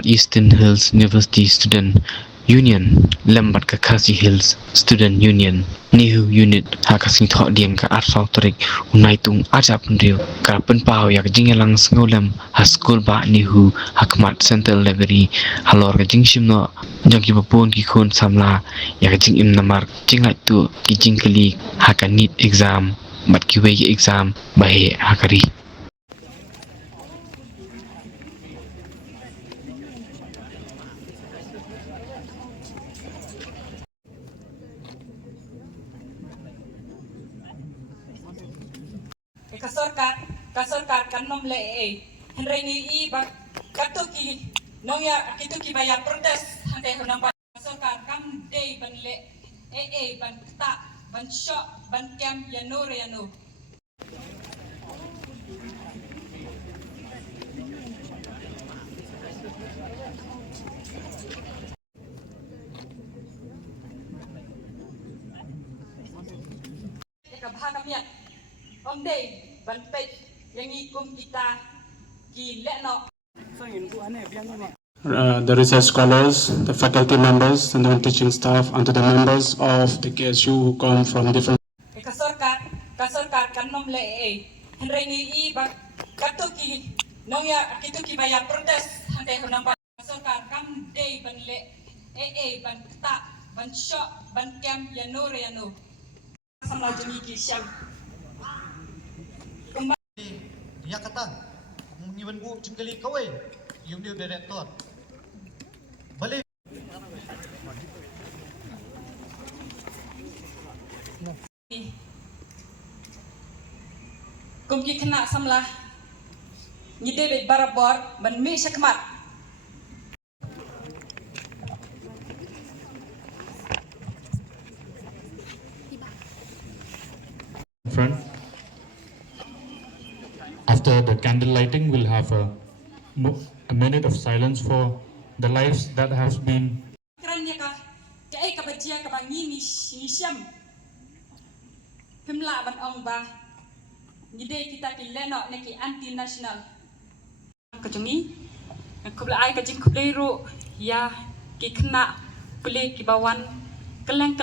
North Eastern Hills University Student Union lembat ke Khasi Hills Student Union nihu unit hakasing thok diam ka arsau tarik unai tung ajap nriu ka penpau yak jingelang sngolem ha school ba nihu hakmat central library halor ka jingshim no jangki bapun ki khon samla yak jing im namar jingai tu ki jingkali haka NEET exam bat ki wei exam bahe hakari kasorkat kan nom le henry ni I ba katuki nong ya kituki ba ya protes hante honang ba kasorkat kam day ban le ban ta ban shop ban kem ya no ka bhagamiat om day ban pe yang ikum kita ki lekno the research scholars, the faculty members, and the teaching staff, and to the members of the KSU who come from different. Kasorkat kan nom le henry ni I ba katuki nong ya kituki ba ya protes hante honang ba kasorkat kam day ban le ban ta ban shop ban kem ya no samla jengi ki syam dia kata ngiwen bu jengkeli kowe yung dia direktor balik kum ki kena samla ni debet barabor ban mi sakmat Front. After the candle lighting, we'll have a minute of silence for the lives that have been. Kerana kai ka bajia ka bangi ni syam pimla ban ong ba ngide kita ki leno neki anti national ka jungi kubla ai ka jing kublai ru ya ki kena kule ki bawan keleng